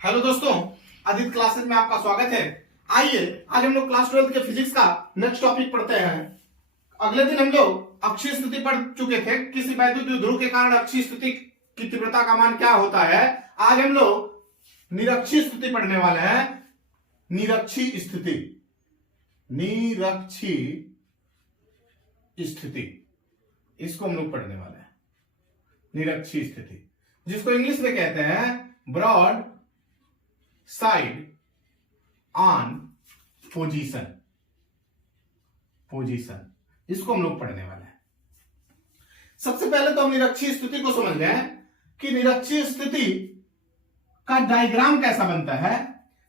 Hello दोस्तों, Aditya classes में आपका स्वागत है। आइए आज हम लोग क्लास 12 के फिजिक्स का नेक्स्ट टॉपिक पढ़ते हैं। अगले दिन हम लोग अक्षीय स्थिति पढ़ चुके थे। किसी वैद्युत द्विध्रुव के कारण अक्षीय स्थिति की तीव्रता का मान क्या होता है। आज हम लोग निरक्षीय स्थिति पढ़ने वाले हैं। निरक्षीय स्थिति, निरक्षीय स्थिति, इसको हम लोग पढ़ने वाले हैं। निरक्षीय स्थिति जिसको इंग्लिश में कहते हैं ब्रॉड साइड ऑन पोजीशन, इसको हम लोग पढ़ने वाले हैं। सबसे पहले तो हम निरक्षीय स्थिति को समझ लें कि निरक्षीय स्थिति का डायग्राम कैसा बनता है।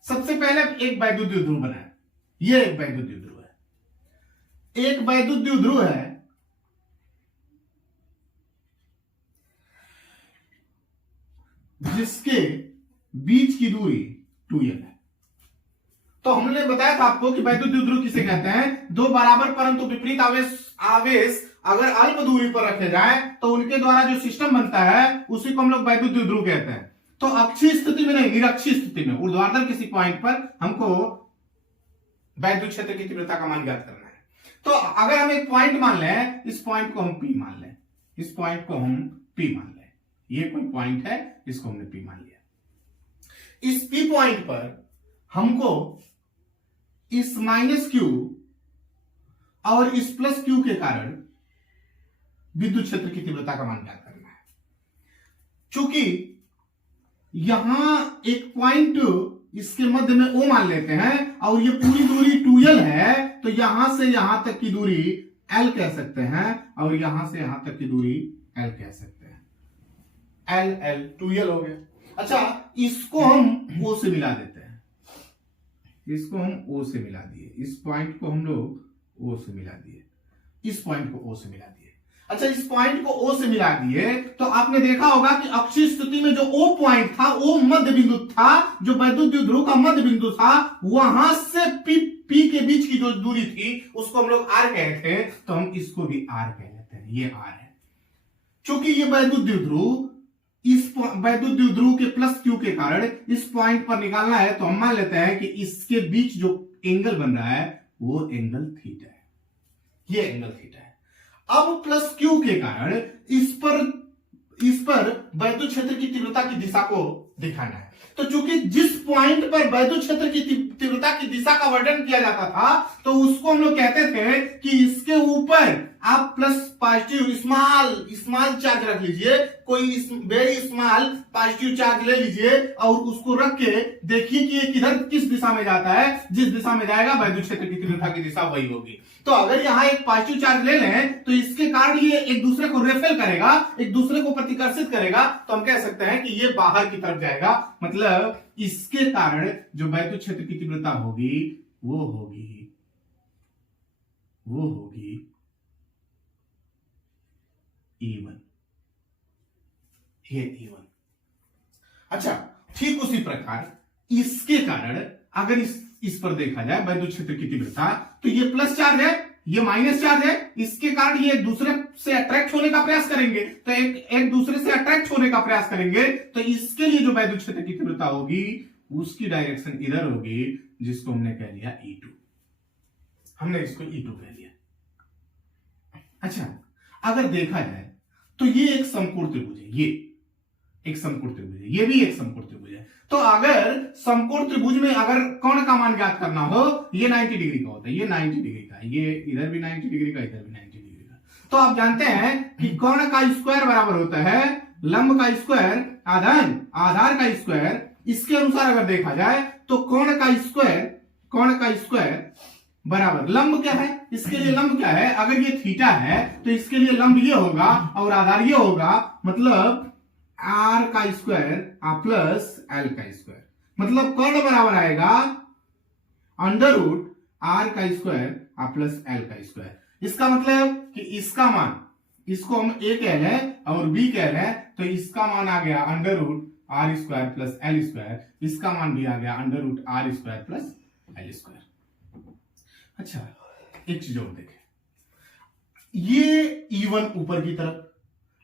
सबसे पहले एक वैद्युत द्विध्रुव बना है। ये एक वैद्युत द्विध्रुव है, एक वैद्युत द्विध्रुव है जिसके बीच की दूरी 2l है। तो हमने बताया था आपको कि वैद्युत द्विध्रुव किसे कहते हैं। दो बराबर परंतु विपरीत आवेश अगर अल्प दूरी पर रखे जाए तो उनके द्वारा जो सिस्टम बनता है उसी को हम लोग वैद्युत द्विध्रुव कहते हैं। तो अक्षीय स्थिति में नहीं, निरक्षीय स्थिति में ऊर्ध्वाधर किसी पॉइंट पर हमको वैद्युत क्षेत्र की तीव्रता का मान ज्ञात करना है। तो अगर हम एक पॉइंट मान लें, इस पॉइंट को हम P मान लें, इस पॉइंट को हम P मान लें, ये कोई पॉइंट है, इसको हमने P मान लिया। इस P पॉइंट पर हमको इस -q और इस +q के कारण विद्युत क्षेत्र की तीव्रता का मान ज्ञात करना है। चूंकि यहां एक पॉइंट इसके मध्य में O मान लेते हैं और ये पूरी दूरी 2l है, तो यहां से यहां तक की दूरी L कह सकते हैं और यहां से यहां तक की दूरी L कह सकते हैं। L 2l हो गया। अच्छा, इसको हम O से मिला देते हैं, इसको हम O से मिला दिए, इस पॉइंट को हम लोग O से मिला दिए, इस पॉइंट को O से मिला दिए। अच्छा, इस पॉइंट को O से मिला दिए तो आपने देखा होगा कि अक्षीय स्थिति में जो O पॉइंट था, O मध्य बिंदु था, जो वैद्युत द्विध्रुव का मध्य बिंदु था, वहां से P के बीच की जो दूरी थी उसको हम लोग R कहे थे, तो हम इसको भी R कह लेते हैं। ये R है। चूंकि ये वैद्युत द्विध्रुव इस वैद्युत द्विध्रुव के +q के कारण इस पॉइंट पर निकालना है, तो हम मान लेते हैं कि इसके बीच जो एंगल बन रहा है वो एंगल थीटा है। ये एंगल थीटा है। अब +q के कारण इस पर वैद्युत क्षेत्र की तीव्रता की दिशा को दिखाना है। तो चूंकि जिस पॉइंट पर वैद्युत क्षेत्र की तीव्रता की दिशा का वर्णन किया जाता था, तो उसको हम लोग कहते थे कि इसके ऊपर आप प्लस पॉजिटिव स्मॉल चार्ज रख लीजिए, कोई वेरी स्मॉल पॉजिटिव चार्ज ले लीजिए और उसको रख के देखिए कि ये किधर किस दिशा में जाता है। जिस दिशा में जाएगा वैद्युत क्षेत्र की तीव्रता की दिशा वही होगी। तो अगर यहाँ एक पॉजिटिव चार्ज ले लें तो इसके कारण ये एक दूसरे को रेफेल करेगा, एक दूसरे को प्रतिकर्षित करेगा, तो हम कह सकते हैं कि ये बाहर की तरफ जाएगा। मतलब इसके कारण जो वैद्युत क्षेत्र की तीव्रता होगी वो होगी E1, ये E1। अच्छा, ठीक उसी प्रकार इसके कारण अगर इस पर देखा जाए वैद्युत क्षेत्र की तीव्रता, तो ये प्लस चार्ज है, ये माइनस चार्ज है, इसके कारण ये एक दूसरे से अट्रैक्ट होने का प्रयास करेंगे, तो एक दूसरे से अट्रैक्ट होने का प्रयास करेंगे, तो इसके लिए जो वैद्युत क्षेत्र की तीव्रता होगी उसकी डायरेक्शन इधर होगी, जिसको हमने कह लिया E2। हमने इसको E2 कह लिया। अच्छा, अगर देखा जाए तो ये एक समकोण त्रिभुज है, ये एक समकोण त्रिभुज है, ये भी एक समकोण त्रिभुज है। तो अगर समकोण त्रिभुज में अगर कोण का मान ज्ञात करना हो, ये 90 डिग्री का होता है, ये 90 डिग्री का, ये इधर भी 90 डिग्री का, इधर भी 90 डिग्री का। तो आप जानते हैं कि कोण का स्क्वायर बराबर होता है लंब का स्क्वायर आधार का स्क्वायर। इसके अनुसार अगर देखा जाए तो कोण का स्क्वायर बराबर लंब क्या है, इसके लिए लंब क्या है, अगर ये थीटा है तो इसके लिए लंब ये होगा और आधार ये होगा, मतलब r का स्क्वायर प्लस l का स्क्वायर। मतलब कोण बराबर आएगा √r का स्क्वायर प्लस l का स्क्वायर। इसका मतलब कि इसका मान, इसको हम a कह रहे हैं और b कह रहे हैं, तो इसका मान आ गया √r² प्लस l स्क्वायर, इसका मान भी आ गया √r² प्लस l स्क्वायर। अच्छा, एक चीज और देखें, ये E1 ऊपर की तरफ,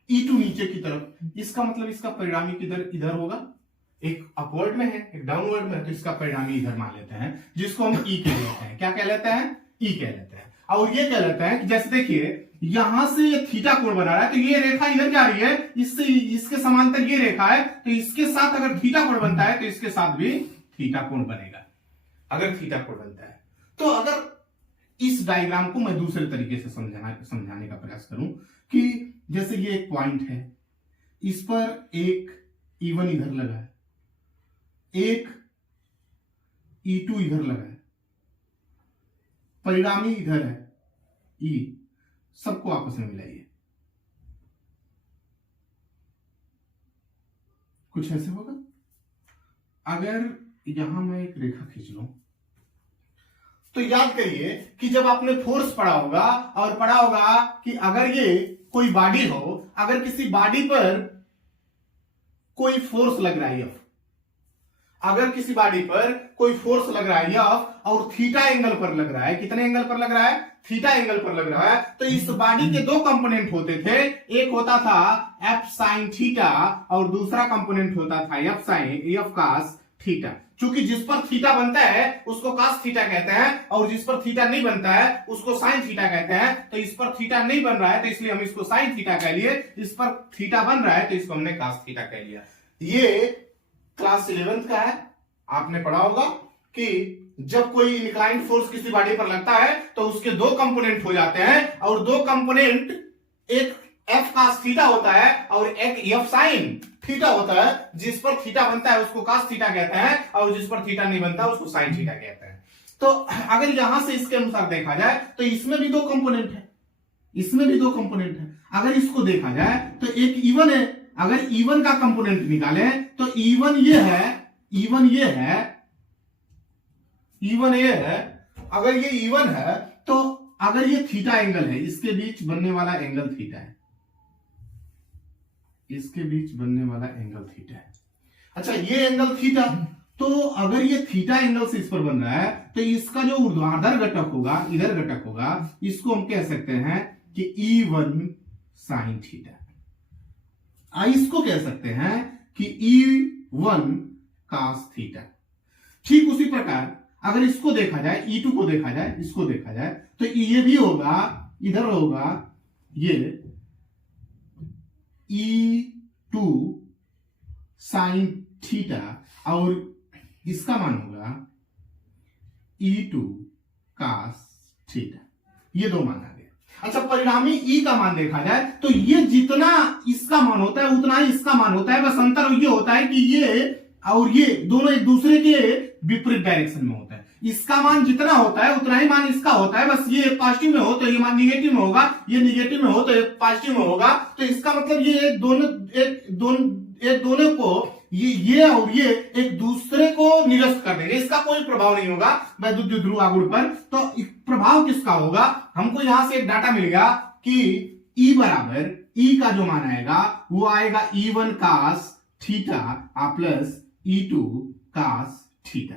E2 नीचे की तरफ, इसका मतलब इसका परिणामी किधर इधर होगा, एक अपवर्ड में है, एक डाउनवर्ड में है, तो इसका परिणामी इधर मान लेते हैं, जिसको हम ई कह लेते हैं। क्या कह लेते हैं? ई कह लेते हैं। और ये कह लेते हैं कि जैसे देखिए यहां से ये थीटा कोण बना रहा है, तो ये रेखा इधर जा रही है, इससे इसके समांतर ये रेखा है, तो इसके साथ अगर थीटा कोण बनता है तो इसके साथ भी थीटा कोण बनेगा, अगर थीटा कोण बनता है। तो अगर इस डायग्राम को मैं दूसरे तरीके से समझाने का प्रयास करूं कि जैसे ये एक पॉइंट है, इस पर एक E1 इधर लगा है, एक E2 इधर लगा है, परिणामी इधर है E, सबको आपस में मिलाइए, कुछ ऐसे होगा। अगर यहां मैं एक रेखा खींच लूं तो याद करिए कि जब आपने फोर्स पढ़ा होगा और पढ़ा होगा कि अगर ये कोई बॉडी हो, अगर किसी बॉडी पर कोई फोर्स लग रहा है F, अगर किसी बॉडी पर कोई फोर्स लग रहा है F और थीटा एंगल पर लग रहा है, कितने एंगल पर लग रहा है? थीटा एंगल पर लग रहा है, तो इस बॉडी के दो कंपोनेंट होते थे, एक होता था F sin थीटा और दूसरा कंपोनेंट होता था F cos थीटा। चूंकि जिस पर थीटा बनता है उसको cos थीटा कहते हैं और जिस पर थीटा नहीं बनता है उसको sin थीटा कहते हैं। तो इस पर थीटा नहीं बन रहा है तो इसलिए हम इसको sin थीटा कह लिए, इस पर थीटा बन रहा है तो इसको हमने cos थीटा कह लिया। ये क्लास 11th का है, आपने पढ़ा होगा कि जब कोई इंक्लाइंड फोर्स किसी बॉडी पर लगता है तो उसके दो कंपोनेंट हो जाते हैं और दो कंपोनेंट, एक F cos थीटा होता है और एक F sin थीटा होता है। जिस पर थीटा बनता है उसको cos थीटा कहते हैं और जिस पर थीटा नहीं बनता उसको sin थीटा कहते हैं। तो अगर यहां से इसके अनुसार देखा जाए तो इसमें भी दो कंपोनेंट है, इसमें भी दो कंपोनेंट है। अगर इसको देखा जाए तो एक E1 है, अगर E1 का कंपोनेंट निकाले तो E1 ये है, E1 ये है, E1 ये है। अगर ये E1 है तो अगर ये थीटा एंगल है, इसके बीच बनने वाला एंगल थीटा है, इसके बीच बनने वाला एंगल थीटा है। अच्छा ये एंगल थीटा, तो अगर ये थीटा एंगल से इस पर बन रहा है तो इसका जो ऊर्ध्वाधर घटक होगा, इधर घटक होगा, इसको हम कह सकते हैं कि E1 sin थीटा। इसको कह सकते हैं कि E1 cos थीटा। ठीक उसी प्रकार अगर इसको देखा जाए, E2 को देखा जाए, इसको देखा जाए तो ये भी होगा, इधर होगा ये E2 sin थीटा और इसका मान होगा E2 cos थीटा। ये दो मान आ गए। अच्छा परिणामी E का मान देखा जाए तो ये जितना इसका मान होता है उतना ही इसका मान होता है, बस अंतर ये होता है कि ये और ये दोनों एक दूसरे के विपरीत डायरेक्शन में होता है। इसका मान जितना होता है उतना ही मान इसका होता है, बस ये पॉजिटिव में हो तो ये मान निगेटिव में होगा, ये निगेटिव में हो तो ये पॉजिटिव में होगा। तो इसका मतलब ये दोनों को ये और ये एक दूसरे को निरस्त कर देंगे, इसका कोई प्रभाव नहीं होगा वैद्युत ध्रुव आघूर्ण पर। तो प्रभाव किसका होगा? हमको यहां से एक डाटा मिल गया कि E बराबर, E का जो मान आएगा वो आएगा E1 cos थीटा प्लस E2 cos थीटा।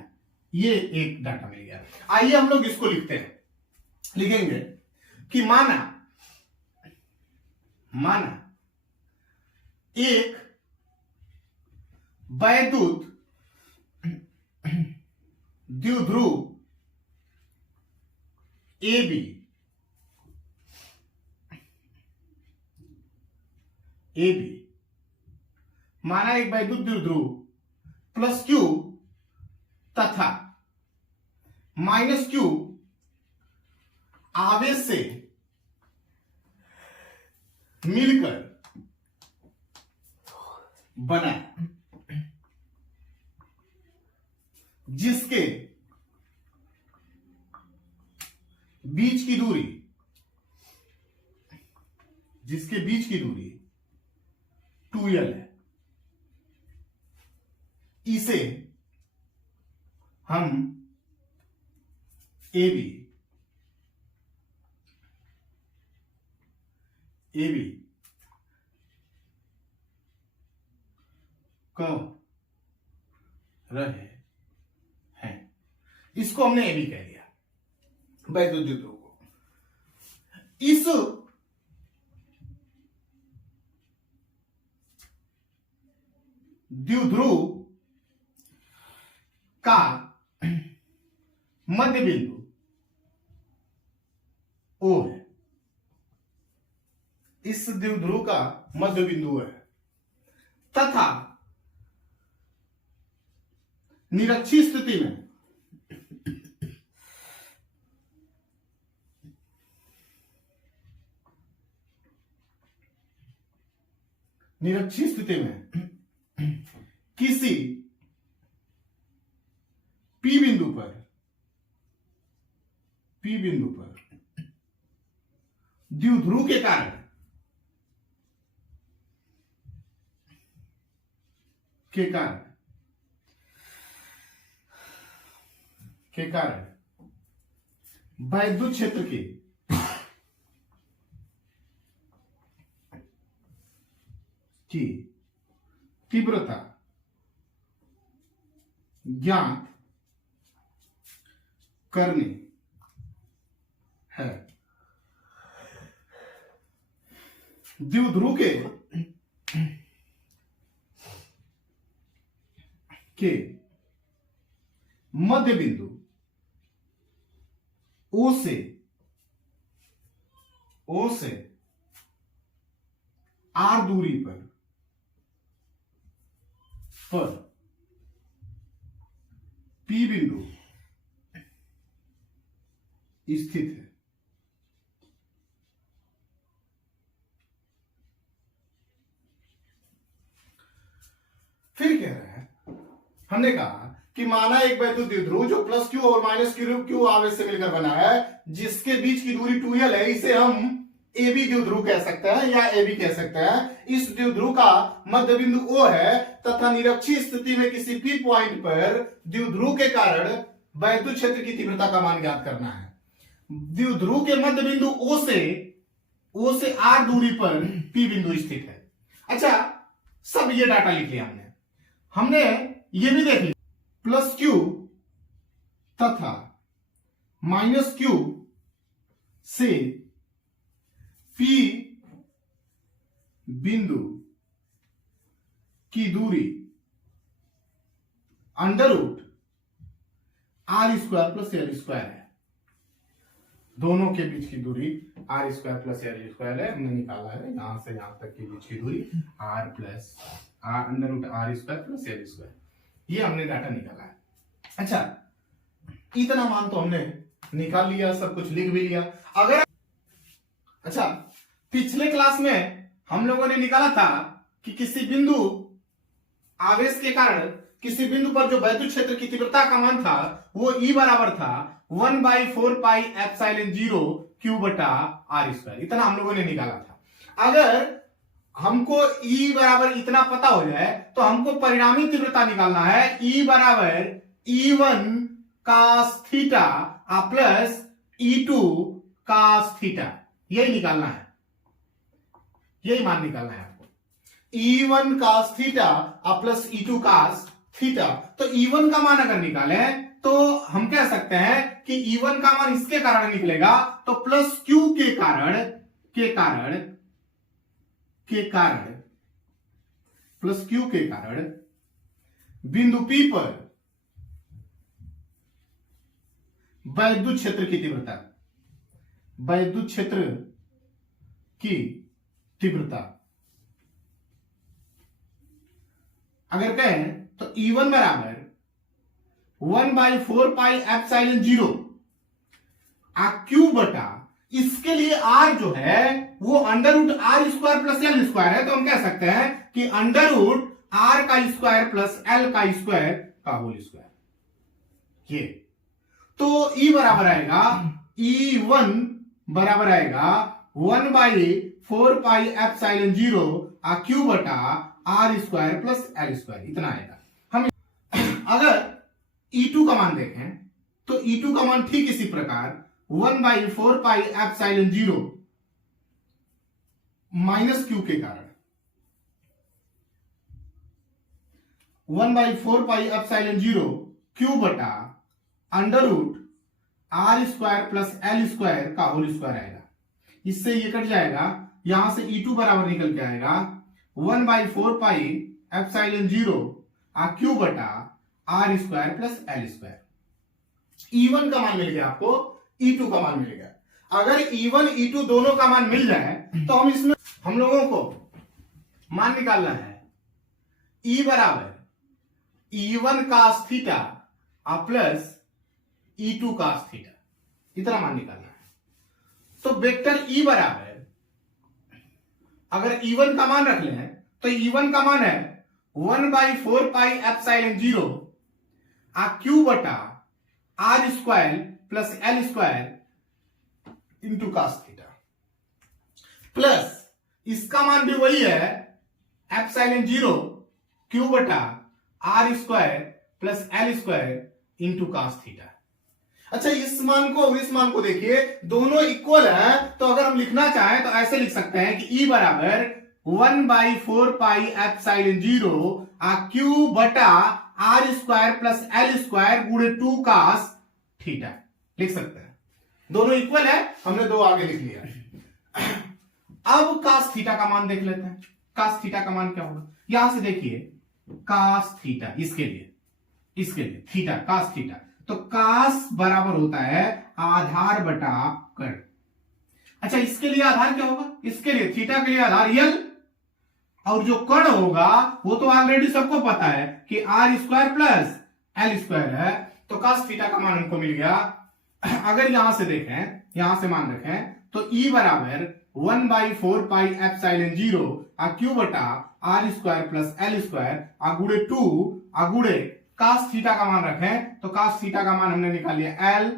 ये एक डाटा मिल गया। आइए हम लोग इसको लिखते हैं, लिखेंगे कि माना एक वैद्युत द्विध्रुव AB माना एक वैद्युत द्विध्रुव प्लस Q तथा माइनस Q आवेश से मिलकर बना, जिसके बीच की दूरी 2L है। इसे हम AB कह रहे हैं। इसको हमने AB कह दिया वैद्युत द्विध्रुव को। इस द्विध्रुव का मध्य बिंदु O है, इस द्विध्रुव का मध्य बिंदु है, तथा निरक्षीय स्थिति में किसी P बिंदु पर द्विध्रुव के कारण वैद्युत क्षेत्र की तीव्रता ज्ञात करनी है। द्विध्रुव के मध्य बिंदु O से R दूरी पर P बिंदु स्थित है। फिर कह रहा है, हमने कहा कि माना एक वैद्युत द्विध्रुव जो प्लस क्यू और माइनस क्यू आवेश से मिलकर बना है, जिसके बीच की दूरी 2l है, इसे हम AB द्विध्रुव कह सकते हैं या AB कह सकते हैं। इस द्विध्रुव का मध्य बिंदु O है तथा निरक्षीय स्थिति में किसी P पॉइंट पर द्विध्रुव के कारण वैद्युत क्षेत्र की तीव्रता का मान ज्ञात करना है। द्विध्रुव के मध्य बिंदु O से R दूरी पर P बिंदु स्थित है। अच्छा, सब ये डाटा लिख लिया हमने ये भी देख लिया प्लस क्यू तथा माइनस क्यू से P बिंदु की दूरी under root R square plus L square है। दोनों के बीच की दूरी R square plus L square है, हमने निकाला है। यहां से यहां तक के बीच की दूरी R plus under root R square plus L square, ये हमने डाटा निकाला है। अच्छा, इतना मान तो हमने निकाल लिया, सब कुछ लिख भी लिया। अगर अच्छा, पिछले क्लास में हम लोगों ने निकाला था कि किसी बिंदु आवेश के कारण किसी बिंदु पर जो वैद्युत क्षेत्र की तीव्रता का मान था वो E बराबर था 1/4 पाई एप्सिलॉन 0 Q बटा R स्क्वायर, इतना हम लोगों ने निकाला था। अगर हमको E बराबर इतना पता हो जाए तो हमको परिणामी तीव्रता निकालना है। E बराबर E1 cos थीटा प्लस E2 cos थीटा, यही निकालना है, यही मान निकालना है आपको। E1 cos थीटा प्लस E2 cos थीटा, तो E1 का मान अगर निकाले तो हम कह सकते हैं कि E1 का मान इसके कारण निकलेगा, तो प्लस Q के कारण प्लस Q के कारण बिंदु P पर वैद्युत क्षेत्र की तीव्रता अगर कहें तो E1 बराबर 1/4 पाई एप्सिलॉन 0 Q बटा, इसके लिए R जो है वो under root R square plus L square है, तो हम कह सकते हैं कि अंडर रूट R का स्क्वायर प्लस L का स्क्वायर का होल स्क्वायर। ये तो E बराबर आएगा, E1 बराबर आएगा 1/4 पाई एप्सिलॉन 0 Q बटा R square plus L square, इतना आएगा। हम अगर E2 का मान देखें तो E2 का मान ठीक इसी प्रकार 1/4 पाई एप्सिलॉन 0 माइनस Q के कारण 1/4 पाई एप्सिलॉन 0 Q बटा under root R square plus L square का होल स्क्वायर आएगा। इससे ये कट जाएगा, यहां से E2 बराबर निकल के आएगा 1/4 पाई एप्सिलॉन 0 Q बटा R square plus L square. E1 का मान मिल गया आपको, E2 का मान मिल गया। अगर E1 E2 दोनों का मान मिल जाए तो हम इसमें हम लोगों को मान निकालना है E बराबर E1 cos थीटा प्लस E2 cos थीटा, इतना मान निकालना है। तो वेक्टर E बराबर, अगर E1 का मान रख लें तो E1 का मान है 1/4 पाई एप्सिलॉन 0 क्यू बटा R square plus L square into cos थीटा, प्लस इसका मान भी वही है एप्सिलॉन 0 क्यू बटा R square plus L square into cos थीटा। अच्छा, इस मान को और इस मान को देखिए, दोनों इक्वल है, तो अगर हम लिखना चाहें तो ऐसे लिख सकते हैं कि E बराबर 1/4 पाई एप्सिलॉन 0 क्यू बटा R square plus L square गुणे 2 cos थीटा लिख सकते हैं। दोनों इक्वल है, हमने दो आगे लिख लिया। अब cos थीटा का मान देख लेते हैं। cos थीटा का मान क्या होगा, यहां से देखिए cos थीटा, इसके लिए थीटा cos थीटा, तो cos बराबर होता है आधार बटा कर्ण। अच्छा, इसके लिए आधार क्या होगा, इसके लिए थीटा के लिए आधार यल, और जो कर्ण होगा वो तो ऑलरेडी सबको पता है कि R square plus L square है, तो cos थीटा का मान हमको मिल गया। अगर यहां से देखें, यहां से मान रखें तो E बराबर 1/4 पाई एप्सिलॉन 0 क्यू बटा R square plus L square गुणे 2 गुणे cos थीटा का मान रखें तो cos थीटा का मान हमने निकाल लिया L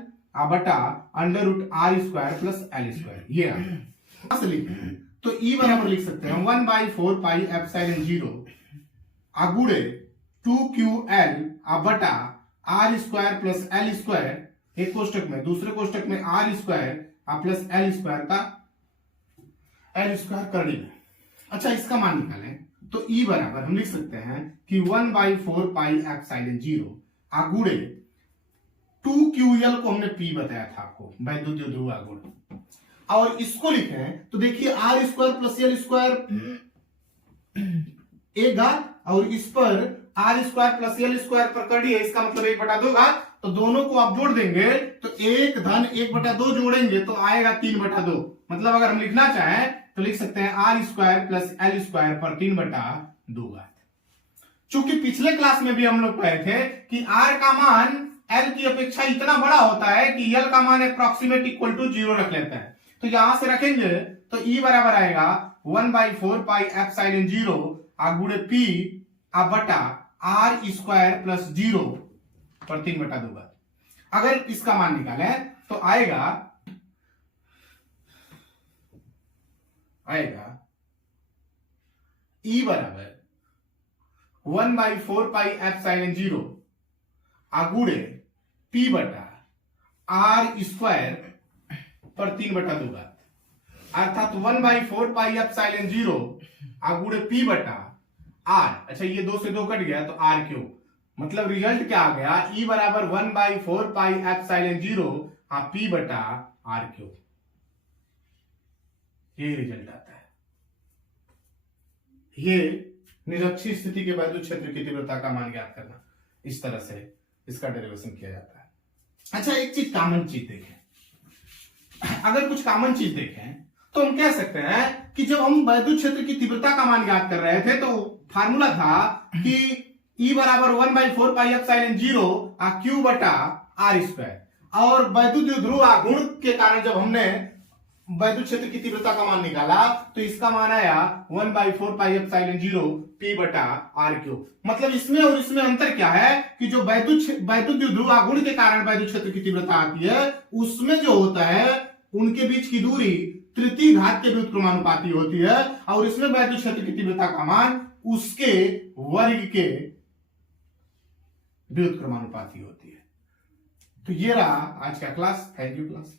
बटा under root R square plus L square. ये लिखें तो E बराबर लिख सकते हैं 1/4 पाई एप्सिलॉन 0 गुणे 2QL बटा R square plus L square, एक कोष्टक में, दूसरे कोष्टक में R square plus L square का एल स्क्वायर करनी है। अच्छा, इसका मान निकालें तो E बराबर हम लिख सकते हैं कि 1/4 पाई एप्सिलॉन 0 गुणे 2QL को हमने P बताया था आपको, वैद्युत ध्रुव गुण, और इसको लिखें तो देखिए R square plus L square एक घात, और इस पर R square plus L square पर कड़ी है, इसका मतलब 1/2 घात, तो दोनों को आप जोड़ देंगे तो 1 धन 1/2 जोड़ेंगे तो आएगा 3/2। मतलब अगर हम लिखना चाहें तो लिख सकते हैं R square plus L square पर 3/2 घात। चूंकि पिछले क्लास में भी हम लोग पढ़े थे कि आर का मान एल की अपेक्षा इतना बड़ा होता है कि एल का मान अप्रॉक्सीमेट इक्वल टू 0 रख लेता है, तो यहां से रखेंगे तो E बराबर आएगा 1/4 पाई एप्सिलॉन 0 गुणे P बटा आर स्क्वायर प्लस 0 पर 3/2 घात। अगर इसका मान निकालें तो आएगा E बराबर 1/4 पाई एप्सिलॉन 0 गुणे P बटा आर स्क्वायर पर 3/2 घात, अर्थात 1/4 पाई एप्सिलॉन 0 गुणे P बटा आर। अच्छा, ये 2 से 2 कट गया तो आर क्यूब, मतलब रिजल्ट क्या आ गया, E बराबर 1/4 पाई एप्सिलॉन 0 P बटा आर क्यूब। ये रिजल्ट आता है। ये निरक्षीय स्थिति के वैद्युत क्षेत्र की तीव्रता का मान ज्ञात करना, इस तरह से इसका डेरिवेशन किया जाता है। अच्छा, एक चीज कॉमन चीज देखें, अगर कुछ कॉमन चीज देखें तो हम कह सकते हैं कि जब हम वैद्युत क्षेत्र की तीव्रता का मान ज्ञात कर रहे थे तो फार्मूला था कि E बराबर 1/4 पाई एप्सिलॉन 0 क्यू बटा आर स्क्वायर, और वैद्युत ध्रुव गुण के कारण जब हमने वैद्युत क्षेत्र की तीव्रता का मान निकाला तो इसका मान आया 1/4 पाई एप्सिलॉन 0 P बटा आर क्यूब। मतलब इसमें और इसमें अंतर क्या है कि जो वैद्युत ध्रुव गुण के कारण वैद्युत क्षेत्र की तीव्रता आती है, उसमें जो होता है उनके बीच की दूरी तृतीय घात के व्युत्क्रमानुपाती होती है, और इसमें वैद्युत क्षेत्र की तीव्रता का मान उसके वर्ग के व्युत्क्रमानुपाती होती है। तो ये रहा आज का क्लास। Thank you class.